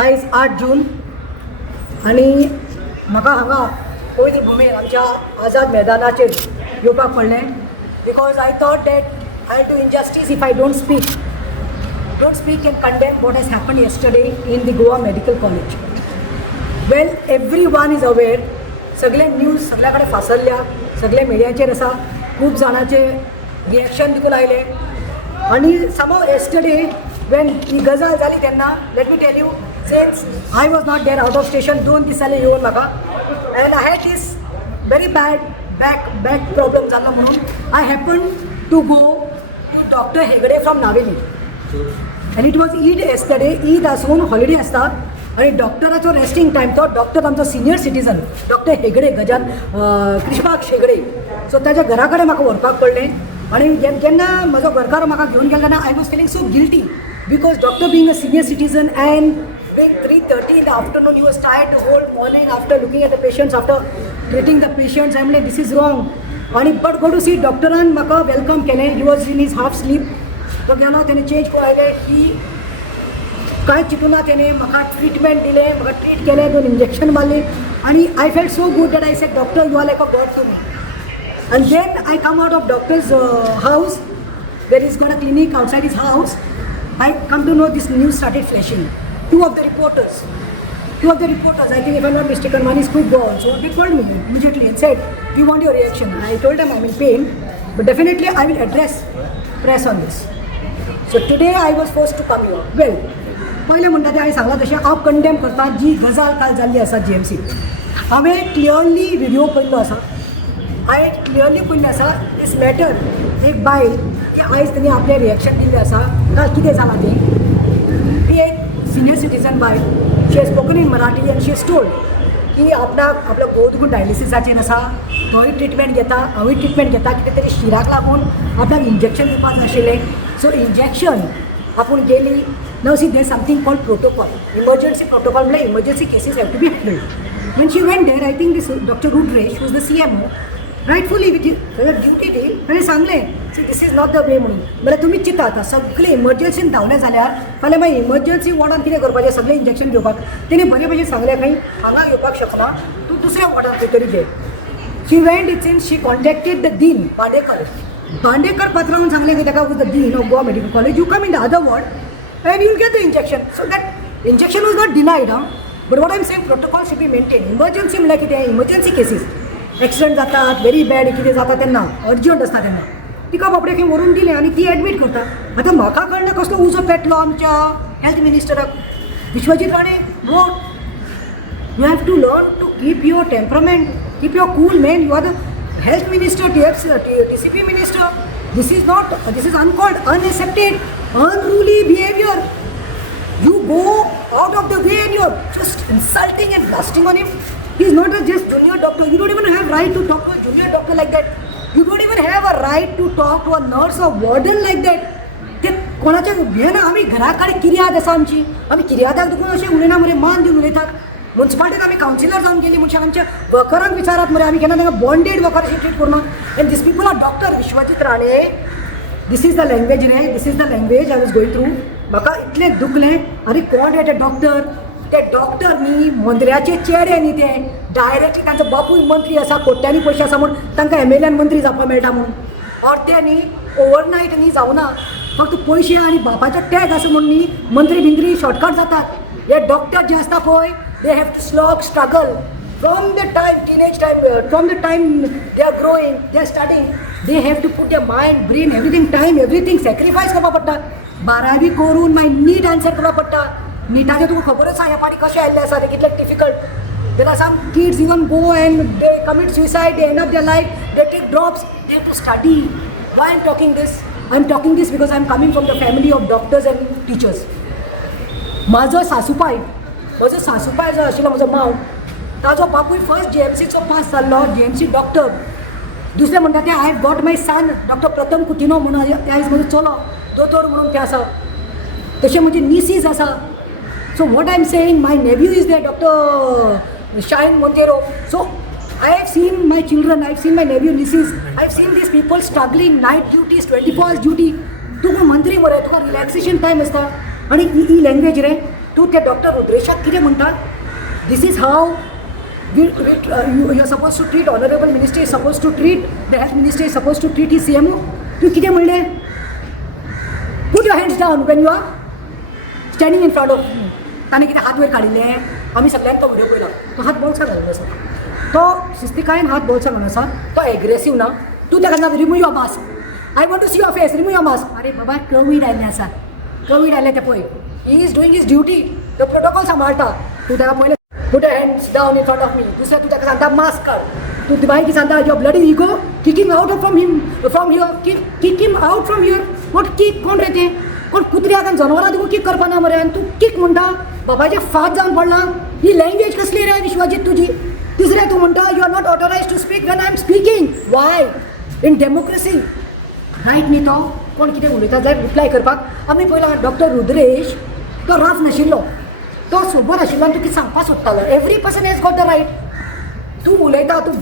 आयज 8 जून आणि म्हाका हांगा पवित्र भुमीर आमच्या आझाद मैदानाचेर येवपाक पडलें because I thought that I do injustice if I don't speak end condemn what has happen yesterday in the Goa medical college. Well every one is aware, सगळे न्यूज सगळ्या कडेन फासरल्या, सगळे मिडियाचेर आसा, खूब जाणांचे रिएक्शन देखून आयले आणि समहाव येस्टरडे वेन ही गजाल जाली तेन्ना let me tell you since I was not there out of station 2 दीस जाले येवन म्हाका and I had this very back problem जालो म्हणून I happen to go to doctor Hegde from Navelim and it was Eid yesterday. Eid आसून हॉलिडे आसता आणि डॉक्टराचो रेस्टिंग टायम तो डॉक्टर आमचो senior citizen doctor Hegde Gajanan कृष्णाक्ष हेगडे. सो ताच्या घरा कडेन म्हाका व्हरपाक पडलें आणि जेन्ना म्हजो घरकार म्हाका घेवन गेलो तेन्ना I was feeling so guilty because doctor being a senior citizen and being 3:30 in the afternoon he was tired the whole morning after looking at the patients after treating the patients I म्हणलें this is wrong आणि but go to see डॉक्टरान म्हाका welcome केलें. He was in his half sleep. तो गेलो तेणे change करून आयले की कांयच चिंतूना तेणे म्हाका ट्रिटमेंट दिलें, म्हाका ट्रीट केलें, 2 इंजेक्शन मारली आणि I felt so good that I said doctor you are like a god to me. And then I come out of doctor's house. There is got a clinic outside his house. I come to know this news started flashing. Two of the reporters, I think if I'm not mistaken, one is quick go also. They called me immediately and said, "We want your reaction." I told them I'm in pain, but definitely I will address press on this. So today I was forced to come here. Well, पहिले म्हणटा ते हांवें सांगलां तशें हांव condemn करता जी गजाल काल जाल्ली आसा GMC. हांवें क्लियरली व्हिडिओ पळयल्लो आसा. हांवें क्लियरली पळयल्लें आसा दीस मॅटर. एक बायल की आयज तेणी आपलें रिएक्शन दिल्लें आसा काल कितें जालां तें. ती एक सिनियर सिटीजन बायल, she has spoken in Marathi and she has told की आपलो घोव देखून डायलिसीसाचेर आसा, तोय ट्रिटमेंट घेता, हांवूय ट्रिटमेंट घेता, कितें तरी शिराक लागून आपल्याक इंजेक्शन दिवपाक जाय आशिल्लें. सो इंजेक्शन आपूण गेली. नाव see there something called protocol, emergency protocol म्हणल्यार emergency cases have to be handled. when she went there, I think this Dr. Rudresh, who is the CMO, rightfully with duty दी ताणें सांगलें see this is not the way म्हणून. म्हळ्यार तुमी चिंता आतां सगळें इमर्जन्सीन धांवलें जाल्यार फाल्यां मागीर इमर्जन्सी वॉर्डान कितें करपाचें, सगळें इंजेक्शन घेवपाक. तेणी बरे भशेन सांगलें खंय हांगा येवपाक शकना, तूं दुसऱ्या वॉर्डान खंय तरी घे. She went it since she contacted the dean Bandekar पात्रांवन सांगलें की ताका the dean of Goa medical college, you come in the other ward and you'll get the injection. So that injection was not denied, but what I'm saying, protocol should be maintained. Emergency म्हळ्यार कितें, emergency cases, accident जातात, very bad कितें जाता तेन्ना, urgent आसता तेन्ना तिका बाबडे खंय व्हरून दिलें आनी ती एडमीट करता. आतां म्हाका कळना कसलो उजो पेटलो आमच्या हेल्थ मिनिस्टराक. विश्वजीत राणे रोड you have to learn to keep your temperament, keep your cool man. You are the health minister, TCP minister. This is uncalled, unaccepted, unruly behavior. You go out of the way and you're just insulting and blasting on him. He's not a just junior doctor. You don't even have right to talk to a junior doctor like that. You don't even have a right to talk to a nurse or warden like that. ते कोणाच्या हे ना, आमी घरा कडेन किर्याद आसा आमची, आमी किर्यादाक देखून अशें उलयना मरे, मान दिवन उलयतात. म्युन्सिपाल्टीत आमी कावन्सिलर जावन गेली म्हणचे आमच्या वर्करांक विचारात मरे, आमी केन्ना तांकां बॉन्डेड वर्कर अशें ट्रीट करना. And these people are doctor. Vishwajit Rane, this is the language रे, this is the language I was going through. म्हाका इतलें दुखलें. अरे कोण रे ते डॉक्टर न्ही, मंत्र्याचे चेडे न्ही ते, डायरेक्टली तांचो बापूय मंत्री आसा, कोट्यांनी पयशे आसा म्हूण तांकां MLA मंत्री जावपाक मेळटा म्हणून. और ते न्ही ओवरनायट न्ही जावना, फक्त पयशे आनी बापाचो टॅग आसा म्हूण न्ही मंत्री बिंत्री शॉर्टकट जातात. हे डॉक्टर जे आसता पळय, they have to struggle from the time teenage time, from the time they are growing, they are studying, they have to put their mind, brain, everything sacrifice करपा पडटा. 12वी करून मागीर नीट आन्सर करपा पडटा. नीटाचें तुका खबरच आसा ह्या फाटी कशें आयिल्लें आसा तें, कितलें difficult. There are some kids even go and they commit suicide, they end up their life, they take drops, they have to study. Why I'm talking this? I'm talking this because I'm coming from the family of doctors and teachers. म्हजो सासूपाय जो आशिल्लो म्हजो मांव, ताजो बापूय first GMCचो pass जाल्लो, GMC doctor. दुसरें म्हणटा तें I have got my son doctor प्रथम कुतिनो म्हणून, ते आयज म्हजो चलो दोतोर म्हणून ते आसा. तशें म्हणजे निसीज आसा. So what I am saying, my nephew is there doctor Shayan Monteiro. So I have seen my children, I have seen my nephew, nieces, I have seen these people struggling, night duties, 24 hours duty. तुका मंत्री मरे, तुका relaxation time आसता. आनी ही language रे, तूं ते doctor रुद्रेशाक कितें म्हणटा this is how you are suppose to treat honourable minister is suppose to treat the health minister is suppose to treat ही CMO तूं कितें म्हणलें put your hands down when you are standing in front of me ताणें कितें हात वयर काडिल्ले आमी सगळ्यांक तो व्हिडिओ पळयला तो हात बोल्सां घालून आसा तो शिस्तिकायेन हात बोल्सां घालून आसा तो एग्रेसीव ना तूं ताका ना remove your mask I want to see your face remove your mask अरे बाबा कोवीड आयिल्लें आसा कोवीड आयिल्लें तें पळय he is doing his duty तो प्रोटोकॉल सांबाळटा तूं ताका पयलें put your hands down in front of me दुसरें तूं ताका सांगता मास्क काड तूं मागीर सांगता your bloody ego kicking out from here kick him out from here what kick कोण रे तें कोण कुत्र्याक आनी जनावरां तुका किक करपाना मरे आनी तूं किक म्हणटा बाबाचें फात जावन पडला ही लँग्वेज कसली रे विश्वाजीत तुजी तिसरें तूं म्हणटा you are not authorise to speak when I am speaking why in democracy right न्ही तो कोण कितें उलयता जाल्यार रिप्लाय करपाक आमी पयला डॉक्टर रुद्रेश तो राफ नाशिल्लो तो सोबर आशिल्लो आनी तूं कितें सांगपाक सोदतालो every person has got the right तूं उलयता तूं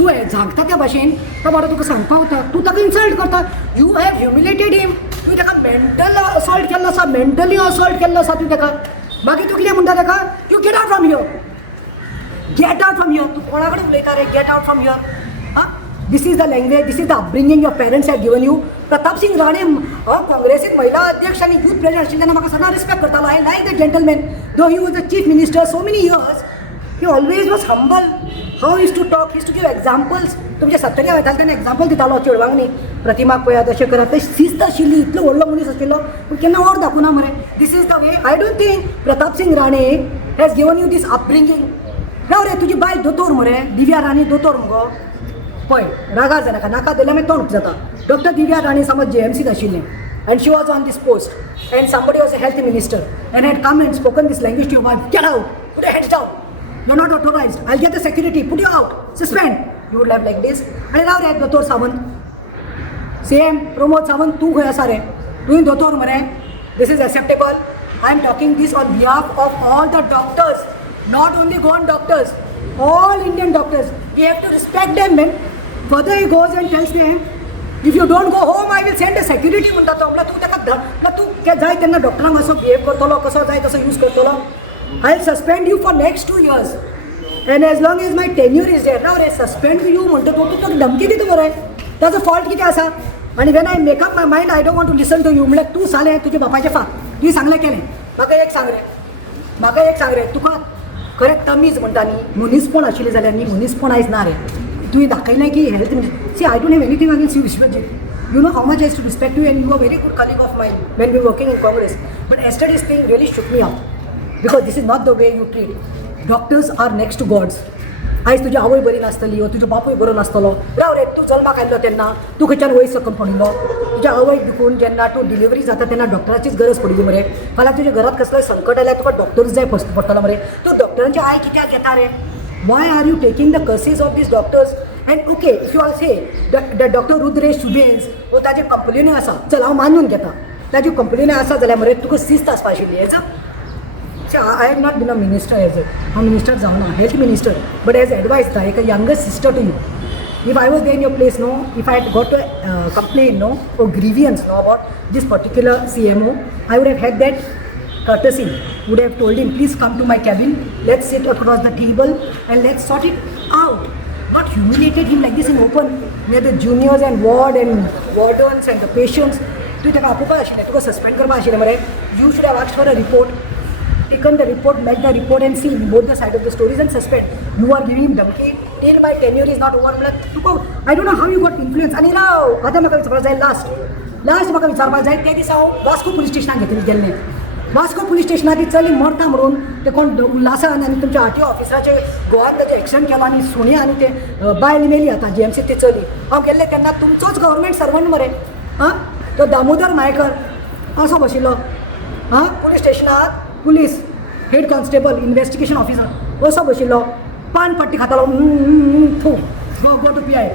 झांकता त्या भाशेन तो बाबा तुका सांगपाक वता तूं ताका इन्सल्ट करता यू हॅव ह्युमिलेटेड हिम तुवें ताका मेंटल असॉल्ट केल्लो आसा मेंटली असॉल्ट केल्लो आसा तुवें ताका मागीर तूं कितें म्हणटा ताका you get out from here तूं कोणा कडेन उलयता रे गेट आउट फ्रॉम हियर आं this is the language this is the upbringing your parents have given you Pratap Singh Rane काँग्रेसीन महिला अध्यक्ष आनी यूथ प्रेसिडेंट आशिल्ले तेन्ना म्हाका सदां रिस्पेक्ट करतालो I like the gentleman though he was the chief minister so many years he always was humble how is to talk is to give examples तुमचे 70 वयताले तेन्ना एक्झाम्पल दितालो चेडवांनी प्रतिमाक पळयात अशें करात तशी शिस्त आशिल्ली इतलो व्हडलो मनीस आशिल्लो पूण केन्ना ओर दाखोवना मरे this is the way I don't think Pratap Singh Rane has given you this upbringing राव रे तुजी बायल दोतोर मरे दिव्या राणी दोतोर मुगो पळय रागार जानाका नाका जाल्यार मागीर तोंड जाता डॉक्टर दिव्या राणी समज JMCत आशिल्लें and she was on this post and somebody was a health minister and had come and spoken this language to your wife get out put your hands down you're not authorized I'll get the security put you out suspend you would have like this आणि राव रे दोतोर Sawant same Pramod Sawant तूं खंय आसा रे तुवें दोतोर मरे this is acceptable I am talking this on behalf of all the doctors not only Goan doctors all Indian doctors we have to respect them man further he goes and tells them if you don't go home I will send a security म्हणटा तो म्हणल्यार तूं ताका तूं जाय तेन्ना डॉक्टरांक असो behave करतलो कसो जाय तसो यूज करतलो I will suspend you for next 2 years and as long as my tenure is there now ray suspend you म्हणटा तूं तुका धमकी दिता मरे ताजो फॉल्ट कितें आसा आनी when I make up my mind I don't want to listen to you म्हणल्यार तूं साले तुज्या बापाचें फाट तुवें सांगलें केलें म्हाका एक सांग रे तुका खरें तमीज म्हणटा न्ही मनीसपण आशिल्लें जाल्यार न्ही मनीसपण आयज ना रे तुवें दाखयलें की health see I don't have anything against you Vishwajit you know how much I used to respect you and you are a very good colleague of mine when we were working in Congress but yesterday's thing really shook me up because this is not the way you treat doctors are next to gods आयज तुजी आवय बरी नासतली वा तुजो बापूय बरो नासतलो राव रे तूं जल्माक आयल्लो तेन्ना तूं खंयच्यान वयर सकम पडिल्लो तुज्या आवयक देखून जेन्ना तूं डिलिव्हरी जाता तेन्ना डॉक्टराचीच गरज पडिल्ली मरे फाल्यां तुज्या घरांत कसलोय संकट आयल्यार तुका डॉक्टर्स जाय पडटलो मरे तूं डॉक्टरांचे आय कित्याक घेता रे why are you taking the curses of these doctors and okay if you all say that Dr. Rudresh Subens वो ताजे कंप्लेनी आसा चल हांव मानून घेता ताजी कंप्लेनी आसा जाल्यार मरे तुका शिस्त आसपा आशिल्ली as I have not been a minister as a हांव मिनिस्टर जावना health minister but as advice दा एक younger sister to you if I was there in your place no if I had got a complaint no or grievance no about this particular CMO I would have had that courtesy would have told him please come to my cabin let's sit across the table and let's sort it out not humiliated him like this in open near the juniors and ward and wardens and the patients tu taka apupa ashile tuka suspend karma ashile mare you should have asked for a report taken the report make the report and see both the side of the stories and suspend you are giving him धमकी till my tenure is not over Tuka I don't know how you got influence आणि राव आता म्हाका विचारपाक जाय last म्हाका विचारपाक जाय ते दिसा हांव वास्को पुलीस स्टेशनाक गेल्लें वास्को पुलीस स्टेशनार ती चली मरता म्हणून ते कोण उल्हासान आनी तुमच्या RTO ऑफिसराचे गोवान ताचें एक्शन केलां आनी सुणी आनी ते बायल मेली आतां JMC ती चली हांव गेल्लें तेन्ना तुमचोच गव्हर्मेंट सर्वंट मरे आं तो दामोदर मायेकर असो बशिल्लो आं पुलीस स्टेशनार police head constable investigation officer असो बशिल्लो पान पट्टी खातालो थू गो टू PI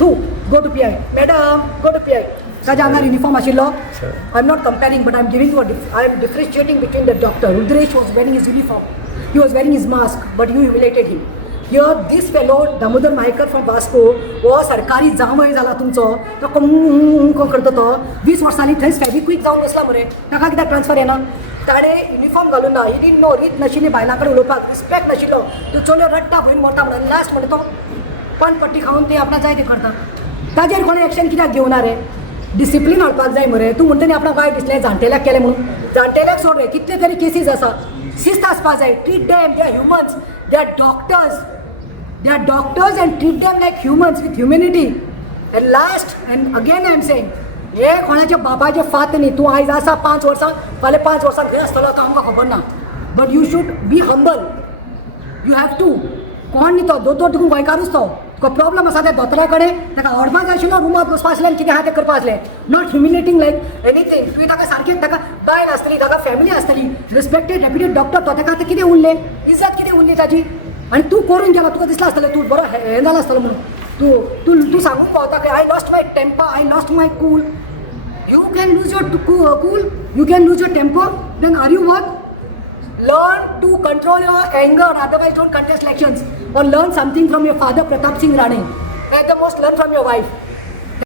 थू go to PI madam go to PI ताज्या आंगार युनिफॉर्म आशिल्लो I am not comparing but I am giving you I am differentiating between the doctor Rudresh was wearing his uniform he was wearing his mask but you humiliated him here this fellow Damodar Mayekar from Vasco हो सरकारी जावंय जाला तुमचो तो कोण करता तो 20 वर्सांनी थंयच फॅबिक्विक जावन बसला मरे ताका कित्याक ट्रान्सफर येना ताणे युनिफॉर्म घालून ना, ही नो रीत नाशिल्ली बायलां कडेन उलोवपाक, रिस्पेक्ट नाशिल्लो, त्यो चलयो रडटा खंय मरता म्हणून लास्ट म्हणटा तो पण पट्टी खावन ते आपणा जाय ते करता. ताजेर कोणें एक्शन कित्याक घेवना रे? डिसिप्लीन हाडपाक जाय मरे. तूं म्हणटा न्ही आपणाक वायट दिसलें जाणटेल्याक केलें म्हणून, जाणटेल्याक सोड रे, कितले तरी केसीस आसा. शिस्त आसपाक जाय. Treat them, they are humans, they are doctors end treat them like humans with humanity. End last end again I am saying, हे कोणाचे बापाचे फात न्ही. तूं आयज आसा 5 वर्सां, फाल्यां 5 वर्सां खंय आसतलो तो आमकां खबर ना. But you should be humble. You have to. कोण न्ही तो दोतोर तुका गोंयकारूच तो. तुका प्रॉब्लम आसा त्या दोतोरा कडेन, ताका व्हरपाक जाय आशिल्लो, रुमांत बसपा आसलें आनी कितें आहा तें करपा आसलें. Not humiliating like anything. तुवें ताका सारकें, ताका बायल आसतली, ताका फॅमिली आसतली, रिस्पेक्टेड रेप्युटेड डॉक्टर तो, ताका आतां कितें उरलें? इज्जत कितें उरली ताची? आनी तूं करून गेला, तुका दिसला आसतलें तूं बरो हें जाला आसतलो म्हणून. तूं सांगूंक पावता की I lost my temper, I lost my cool. You can lose your cool, you can lose your temper, then are you what? Learn to control your anger, otherwise don't contest elections. Or learn something from your father Pratap Singh Rane. At the most, learn from your wife.